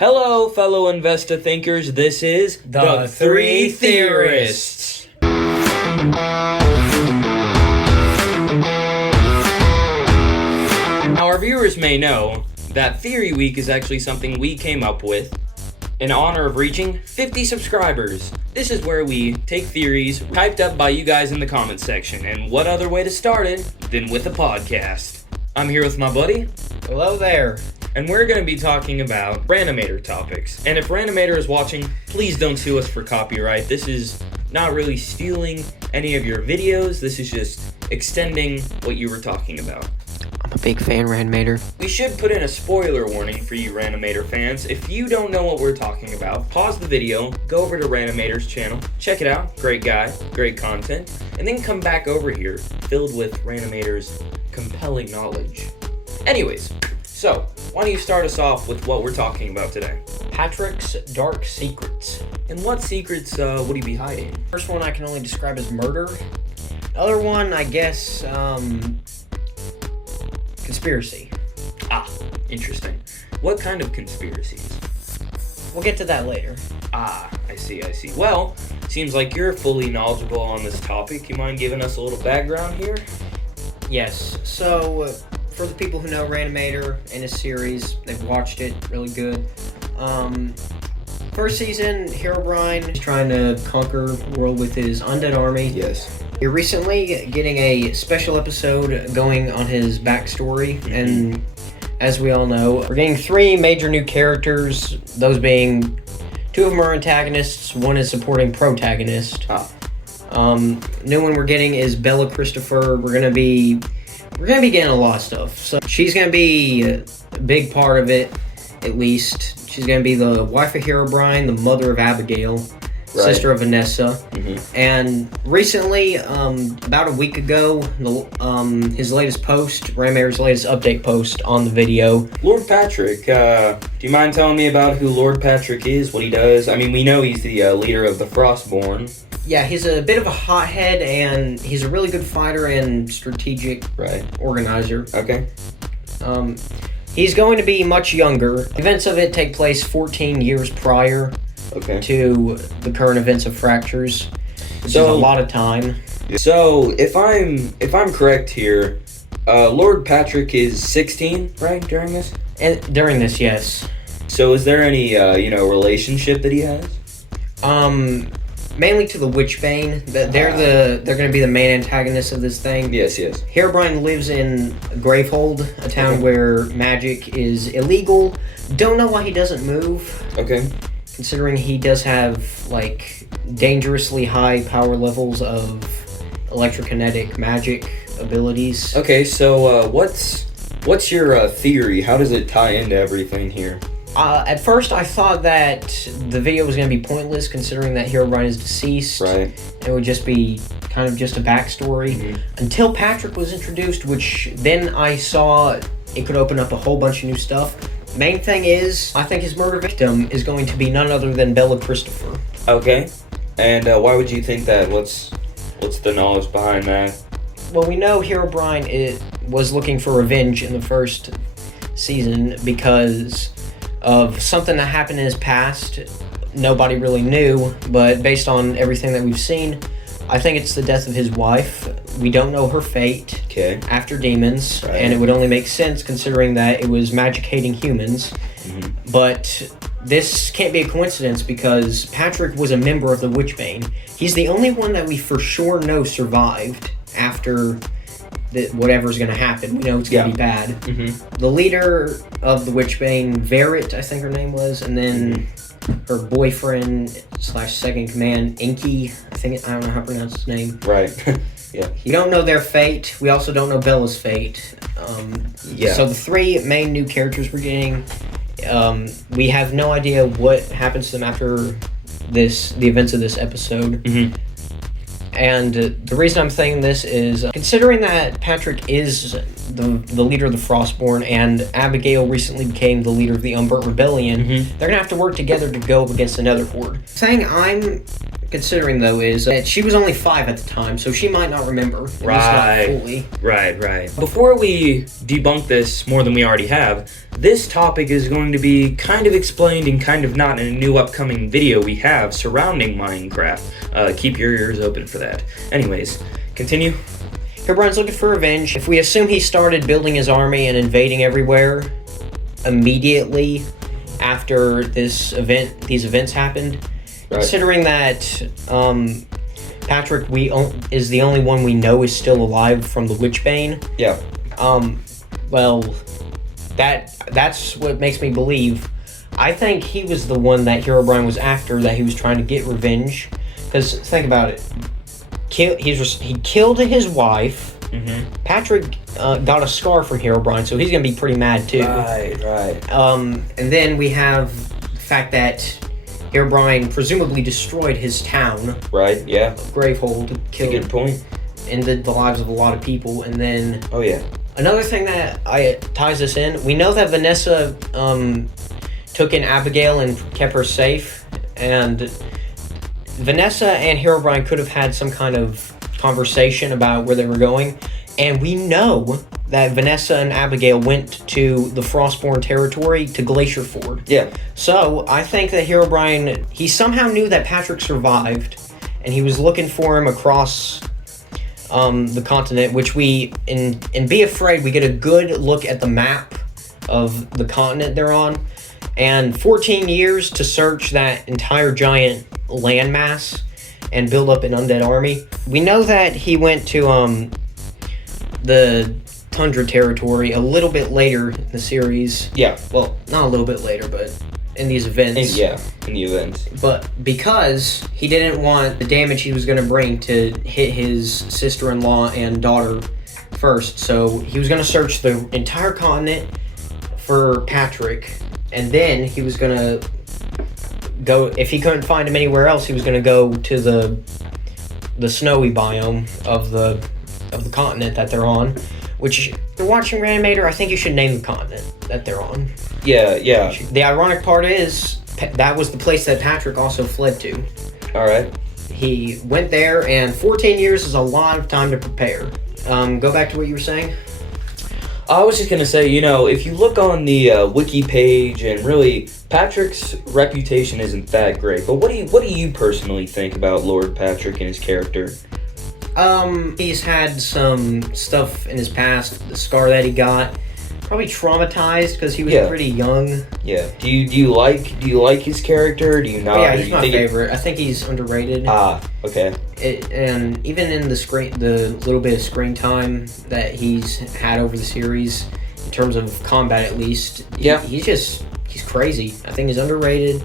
Hello, fellow Investa thinkers. This is The Three Theorists. Our viewers may know that Theory Week is actually something we came up with in honor of reaching 50 subscribers. This is where we take theories typed up by you guys in the comments section, and what other way to start it than with a podcast. I'm here with my buddy, Hello there. and we're going to be talking about Ranimator topics. And if Ranimator is watching, please don't sue us for copyright. This is not really stealing any of your videos. This is just extending what you were talking about. I'm a big fan, Ranimator. We should put in a spoiler warning for you Ranimator fans. If you don't know what we're talking about, pause the video, go over to Ranimator's channel, check it out, great guy, great content, and then come back over here, filled with Ranimator's compelling knowledge. Anyways, so, why don't you start us off with what we're talking about today? Patrick's Dark Secrets. And what secrets would he be hiding? First one I can only describe as murder. The other one, I guess, conspiracy. Ah, interesting. What kind of conspiracies? We'll get to that later. Ah, I see. Well, seems like you're fully knowledgeable on this topic. You mind giving us a little background here? Yes, so for the people who know Ranimator and his series, they've watched it, really good. First season, Herobrine is trying to conquer the world with his undead army. Yes. You're recently getting a special episode going on his backstory, and as we all know, we're getting 3 major new characters, those being 2 of them are antagonists, 1 is supporting protagonist. New one we're getting is Bella Christopher. We're gonna be getting a lot of stuff. So she's gonna be a big part of it, at least. She's gonna be the wife of Herobrine, the mother of Abigail, sister of Vanessa. And recently, about a week ago, his latest post, Ranimator's latest update post on the video. Lord Patrick, do you mind telling me about who Lord Patrick is, what he does? I mean, we know he's the leader of the Frostborn. Yeah, he's a bit of a hothead, and he's a really good fighter and strategic organizer. Okay. He's going to be much younger. Events of it take place 14 years prior to the current events of Fractures, which is a lot of time. So, if I'm correct here, Lord Patrick is 16, right, during this? And during this, yes. So, is there any, relationship that he has? Mainly to the Witchbane. They're going to be the main antagonists of this thing. Yes. Herobrine lives in Gravehold, a town where magic is illegal. Don't know why he doesn't move. Okay. Considering he does have, dangerously high power levels of electrokinetic magic abilities. Okay, so, what's your, theory? How does it tie into everything here? At first, I thought that the video was going to be pointless, considering that Herobrine is deceased. Right. It would just be kind of just a backstory. Until Patrick was introduced, which then I saw it could open up a whole bunch of new stuff. Main thing is, I think his murder victim is going to be none other than Bella Christopher. Okay. And why would you think that? What's the knowledge behind that? Well, we know Herobrine was looking for revenge in the first season because of something that happened in his past. Nobody really knew, but based on everything that we've seen, I think it's the death of his wife. We don't know her fate after demons, and it would only make sense considering that it was magic-hating humans. But this can't be a coincidence because Patrick was a member of the Witchbane. He's the only one that we for sure know survived after whatever's going to happen. We know it's going to be bad. The leader of the Witchbane, Verret, I think her name was, and then her boyfriend / second command, Inky, I don't know how to pronounce his name. Right. Yeah. We don't know their fate. We also don't know Bella's fate. So the 3 main new characters we're getting, we have no idea what happens to them after the events of this episode. And the reason I'm saying this is, considering that Patrick is the leader of the Frostborn and Abigail recently became the leader of the Umburnt Rebellion, they're going to have to work together to go up against another horde. Thing I'm considering, though, is that she was only 5 at the time, so she might not remember. At least Right. not fully. Right. Before we debunk this more than we already have, this topic is going to be kind of explained and kind of not in a new upcoming video we have surrounding Minecraft. Keep your ears open for that. Anyways, continue. Herobrine's looking for revenge. If we assume he started building his army and invading everywhere immediately after these events happened, considering that Patrick is the only one we know is still alive from the Witchbane. Yeah. Well, that's what makes me believe. I think he was the one that Herobrine was after, that he was trying to get revenge. Because think about it. He killed his wife. Mm-hmm. Patrick got a scar from Herobrine, so he's gonna be pretty mad too. Right. And then we have the fact that Herobrine presumably destroyed his town. Right, yeah. Gravehold, killed, Good point. ended the lives of a lot of people, and then Oh, yeah. another thing that ties this in, we know that Vanessa took in Abigail and kept her safe, and Vanessa and Herobrine could have had some kind of conversation about where they were going, and we know that Vanessa and Abigail went to the Frostborn territory to Glacier Ford. Yeah. So I think that Herobrine, he somehow knew that Patrick survived, and he was looking for him across the continent, which we, in Be Afraid, we get a good look at the map of the continent they're on, and 14 years to search that entire giant landmass and build up an undead army. We know that he went to the Tundra territory a little bit later in the series. Yeah. Well, not a little bit later, but in these events. In the events. But because he didn't want the damage he was going to bring to hit his sister-in-law and daughter first, so he was going to search the entire continent for Patrick, and then he was going to go, if he couldn't find him anywhere else, he was going to go to the snowy biome of the continent that they're on, which, if you're watching Reanimator, I think you should name the continent that they're on. Yeah. The ironic part is, that was the place that Patrick also fled to. Alright. He went there, and 14 years is a lot of time to prepare. Go back to what you were saying. I was just gonna say, if you look on the wiki page, and really, Patrick's reputation isn't that great. But what do you personally think about Lord Patrick and his character? He's had some stuff in his past, the scar that he got, probably traumatized because he was pretty young. Yeah. Do you like his character? Do you not? Yeah, he's my favorite. I think he's underrated. Okay. And even in the little bit of screen time that he's had over the series, in terms of combat at least, he's crazy. I think he's underrated,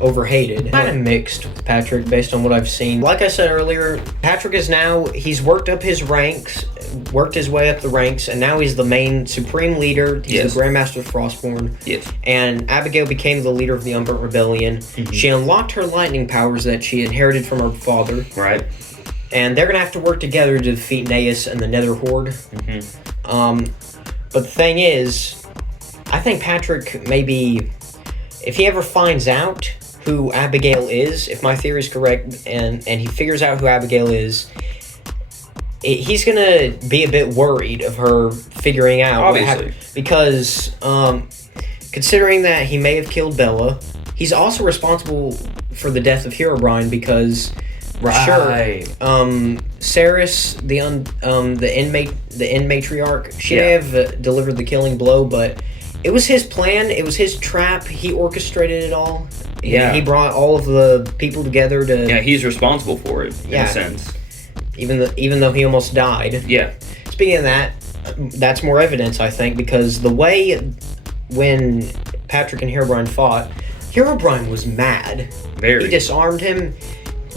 overhated. Kind of mixed with Patrick based on what I've seen. Like I said earlier, Patrick he's worked his way up the ranks, and now he's the main supreme leader. He's the Grandmaster of Frostborn. Yes. And Abigail became the leader of the Unburnt Rebellion. Mm-hmm. She unlocked her lightning powers that she inherited from her father. Right. And they're going to have to work together to defeat Naeus and the Nether Horde. Mm-hmm. But the thing is, I think Patrick maybe, if he ever finds out who Abigail is, if my theory is correct, and he figures out who Abigail is, he's going to be a bit worried of her figuring out what happened. Because, considering that he may have killed Bella, he's also responsible for the death of Herobrine because... Right. Sure. Ceres, the matriarch, she may have delivered the killing blow, but it was his plan. It was his trap. He orchestrated it all. Yeah. He brought all of the people together to. Yeah, he's responsible for it in a sense. Even though he almost died. Yeah. Speaking of that, that's more evidence, I think, because the way when Patrick and Herobrine fought, Herobrine was mad. Very. He disarmed him,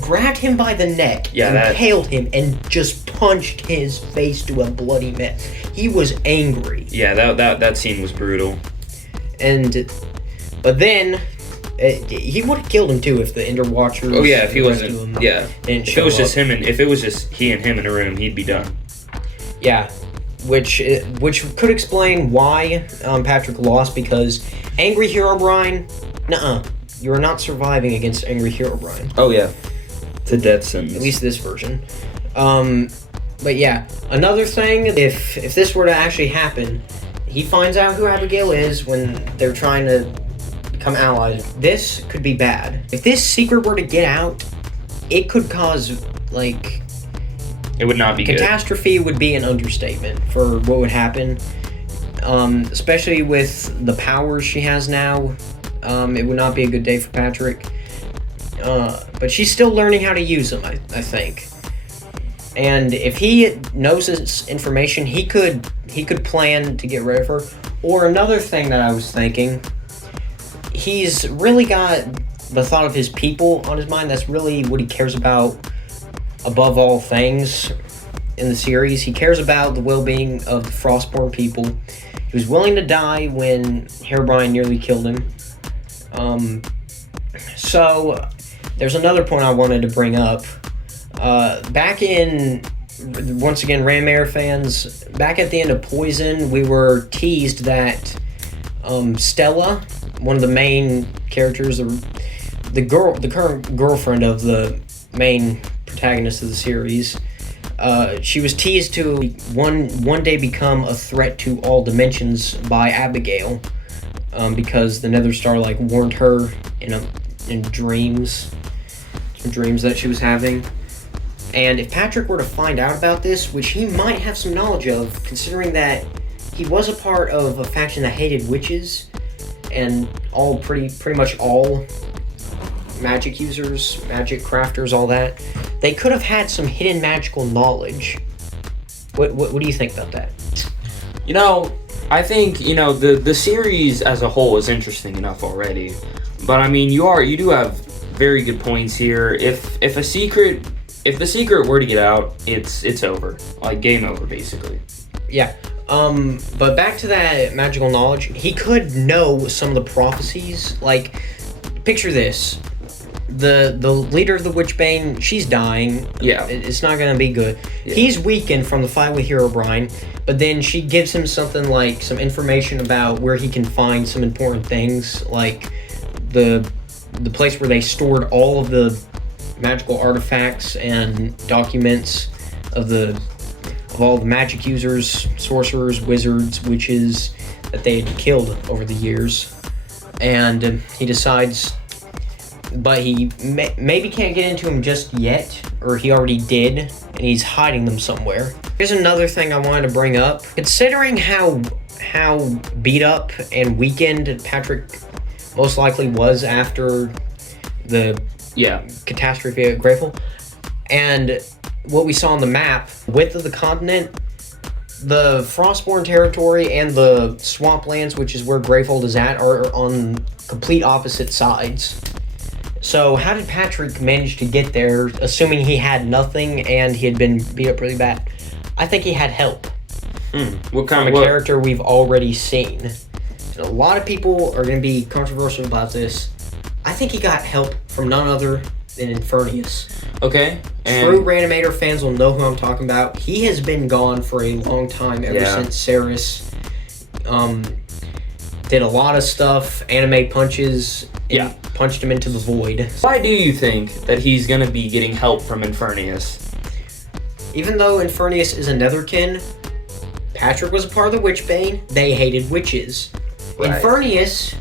grabbed him by the neck, impaled him, and just punched his face to a bloody mess. He was angry. Yeah, that scene was brutal. But then he would have killed him too if the Ender Watchers. Oh yeah, if he wasn't. Yeah, if it was just him, and if it was just he and him in a room, he'd be done. Yeah, which could explain why Patrick lost, because angry Herobrine, you are not surviving against angry Herobrine. Oh yeah. To death sentence. At least this version. But yeah, another thing, if this were to actually happen, he finds out who Abigail is when they're trying to become allies. This could be bad. If this secret were to get out, it could cause, like... It would not be good. Catastrophe would be an understatement for what would happen. Especially with the powers she has now. It would not be a good day for Patrick. But she's still learning how to use them, I think. And if he knows this information, he could plan to get rid of her. Or another thing that I was thinking, he's really got the thought of his people on his mind. That's really what he cares about above all things in the series. He cares about the well-being of the Frostborn people. He was willing to die when Herobrine nearly killed him. So there's another point I wanted to bring up. Back in, once again, Ranmair fans, back at the end of Poison, we were teased that Stella, one of the main characters, the current girlfriend of the main protagonist of the series, she was teased to one day become a threat to all dimensions by Abigail, because the Nether Star warned her in dreams that she was having. And if Patrick were to find out about this, which he might have some knowledge of, considering that he was a part of a faction that hated witches, and all pretty much all magic users, magic crafters, all that, they could have had some hidden magical knowledge. What do you think about that? I think the series as a whole is interesting enough already, but I mean you do have very good points here. If the secret were to get out, it's over. Game over, basically. Yeah. But back to that magical knowledge, he could know some of the prophecies. Picture this. The leader of the Witchbane, she's dying. Yeah. It's not going to be good. Yeah. He's weakened from the fight with Herobrine, but then she gives him something like some information about where he can find some important things, like the place where they stored all of the magical artifacts and documents of all the magic users, sorcerers, wizards, witches that they had killed over the years. And he decides, but he maybe can't get into them just yet, or he already did, and he's hiding them somewhere. Here's another thing I wanted to bring up. Considering how beat up and weakened Patrick most likely was after the catastrophe at Greyfall, and what we saw on the map, width of the continent, the Frostborn territory and the Swamplands, which is where Greyfold is at, are on complete opposite sides. So how did Patrick manage to get there, assuming he had nothing and he had been beat up really bad? I think he had help. What kind from a character we've already seen. And a lot of people are going to be controversial about this. I think he got help from none other than Infernius. Okay. True Reanimator fans will know who I'm talking about. He has been gone for a long time, ever since Ceres. Did a lot of stuff, anime punches, punched him into the void. Why do you think that he's going to be getting help from Infernius? Even though Infernius is a Netherkin, Patrick was a part of the Witchbane. They hated witches. Right. Infernius,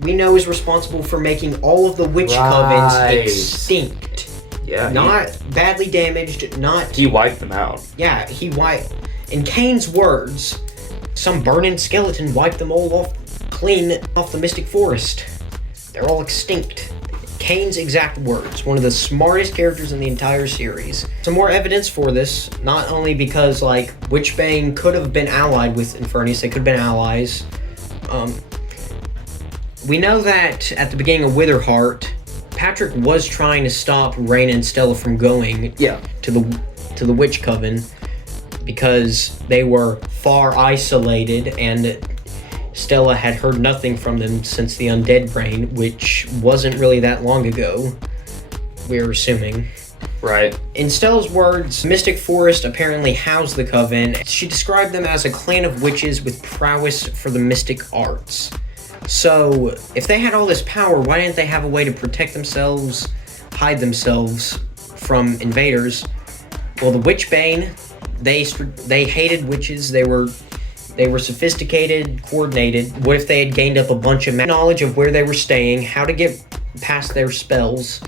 we know, is responsible for making all of the witch covens extinct. Yeah. Not badly damaged, not... He wiped them out. Yeah, he wiped... In Kane's words, some burning skeleton wiped them all clean off the Mystic Forest. They're all extinct. Kane's exact words. One of the smartest characters in the entire series. Some more evidence for this, not only because, Witchbane could have been allied with Infernius, they could have been allies. We know that at the beginning of Witherheart, Patrick was trying to stop Raina and Stella from going to the Witch Coven because they were far isolated, and Stella had heard nothing from them since the Undead Brain, which wasn't really that long ago, we're assuming. Right. In Stella's words, Mystic Forest apparently housed the Coven. She described them as a clan of witches with prowess for the mystic arts. So, if they had all this power, why didn't they have a way to protect themselves, hide themselves from invaders. Well, the Witchbane, they hated witches. They were sophisticated, coordinated. What if they had gained up a bunch of knowledge of where they were staying, how to get past their spells,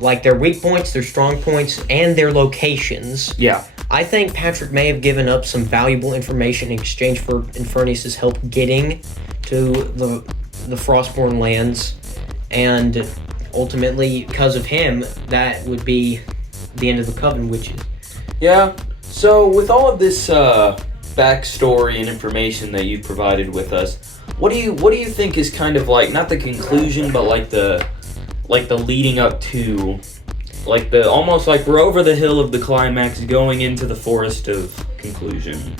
like their weak points, their strong points, and their locations. Yeah. I think Patrick may have given up some valuable information in exchange for Infernus's help getting to the Frostborn lands, and ultimately, because of him, that would be the end of the Coven Witches. Yeah. So with all of this backstory and information that you've provided with us, what do you think is kind of like, not the conclusion, but like the leading up to, like the, almost like we're over the hill of the climax going into the forest of conclusion.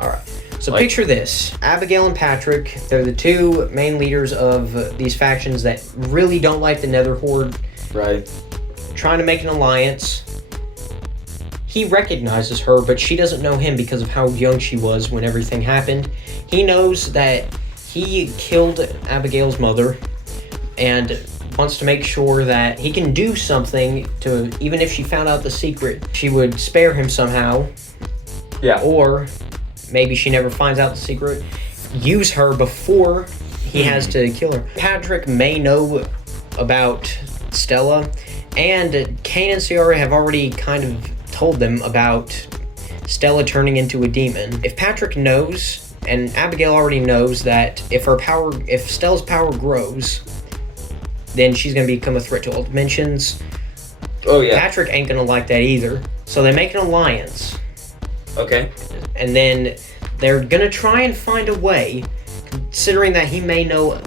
All right. So picture this. Abigail and Patrick, they're the two main leaders of these factions that really don't like the Nether Horde. Right. Trying to make an alliance. He recognizes her, but she doesn't know him because of how young she was when everything happened. He knows that he killed Abigail's mother and wants to make sure that he can do something to, even if she found out the secret, she would spare him somehow. Yeah. Or maybe she never finds out the secret, use her before he has to kill her. Patrick may know about Stella, and Kane and Ciara have already kind of told them about Stella turning into a demon. If Patrick knows, and Abigail already knows, that if Stella's power grows, then she's going to become a threat to all dimensions. Oh, yeah. Patrick ain't going to like that either. So they make an alliance. Okay. And then they're going to try and find a way, considering that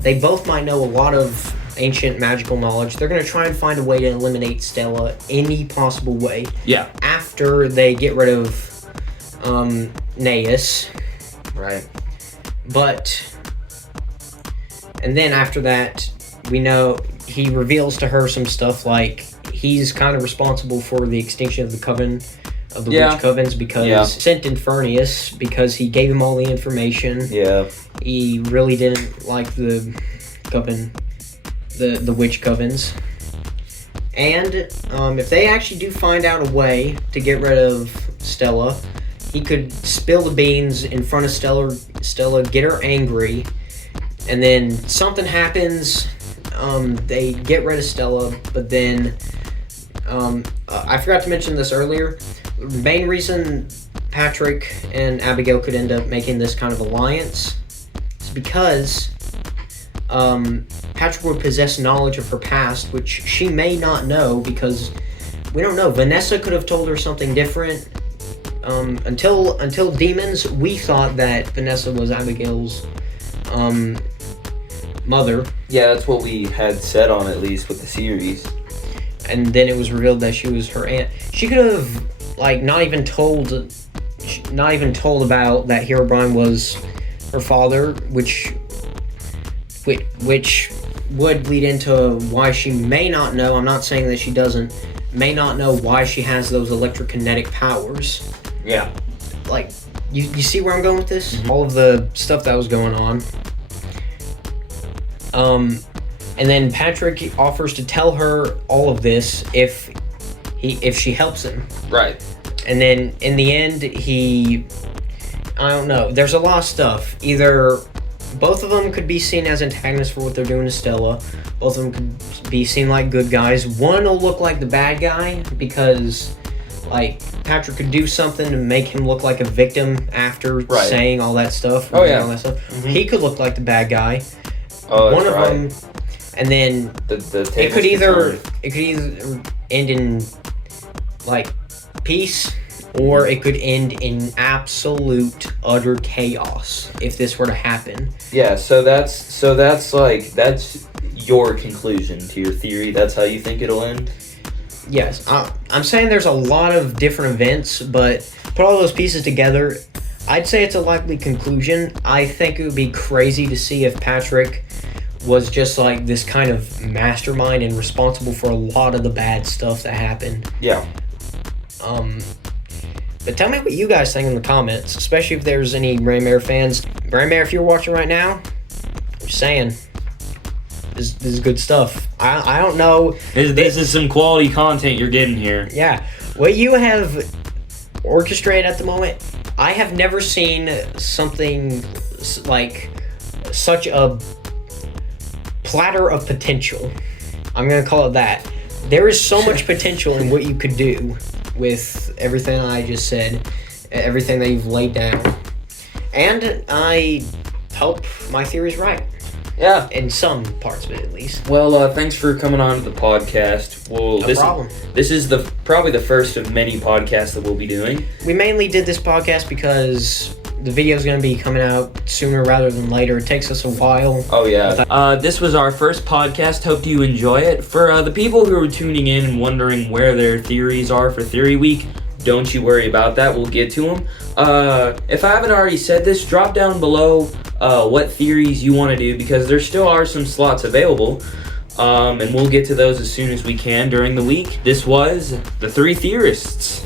they both might know a lot of ancient magical knowledge. They're going to try and find a way to eliminate Stella any possible way. Yeah. After they get rid of Naeus. Right. And then after that, we know he reveals to her some stuff like he's kind of responsible for the extinction of the Coven, of the Witch Covens, because sent Infernus because he gave him all the information. Yeah. He really didn't like the Coven, the Witch Covens. And if they actually do find out a way to get rid of Stella, he could spill the beans in front of Stella, get her angry, and then something happens. They get rid of Stella, but then I forgot to mention this earlier. The main reason Patrick and Abigail could end up making this kind of alliance is because Patrick would possess knowledge of her past, which she may not know, because we don't know. Vanessa could have told her something different. Until Demons, we thought that Vanessa was Abigail's mother. Yeah, that's what we had said on, at least with the series. And then it was revealed that she was her aunt. She could have not even told about that Herobrine was her father, which would lead into why she may not know. I'm not saying that she doesn't. May not know why she has those electrokinetic powers. Yeah. You see where I'm going with this? Mm-hmm. All of the stuff that was going on. And then Patrick offers to tell her all of this if she helps him. Right. And then in the end, I don't know. There's a lot of stuff. Either both of them could be seen as antagonists for what they're doing to Stella. Both of them could be seen like good guys. One will look like the bad guy because, Patrick could do something to make him look like a victim after saying all that stuff. Oh, yeah. All that stuff. Mm-hmm. He could look like the bad guy. Oh, One that's of right. them, and then it could either end in peace, or it could end in absolute utter chaos if this were to happen. Yeah, so that's your conclusion to your theory. That's how you think it'll end? Yes, I'm saying there's a lot of different events, but put all those pieces together, I'd say it's a likely conclusion. I think it would be crazy to see if Patrick was just this kind of mastermind and responsible for a lot of the bad stuff that happened. Yeah. But tell me what you guys think in the comments, especially if there's any Raymare fans. Raymare, if you're watching right now, I'm just saying, This is good stuff. I don't know. This is some quality content you're getting here. Yeah, what you have orchestrated at the moment, I have never seen something like such a platter of potential. I'm gonna call it that. There is so much potential in what you could do with everything I just said, everything that you've laid down, and I hope my theory's right. Yeah. In some parts of it, at least. Well, thanks for coming on to the podcast. Well, No problem. This is probably the first of many podcasts that we'll be doing. We mainly did this podcast because the video's going to be coming out sooner rather than later. It takes us a while. Oh, yeah. This was our first podcast. Hope you enjoy it. For the people who are tuning in and wondering where their theories are for Theory Week, don't you worry about that. We'll get to them. If I haven't already said this, drop down below what theories you want to do, because there still are some slots available. And we'll get to those as soon as we can during the week. This was The Three Theorists.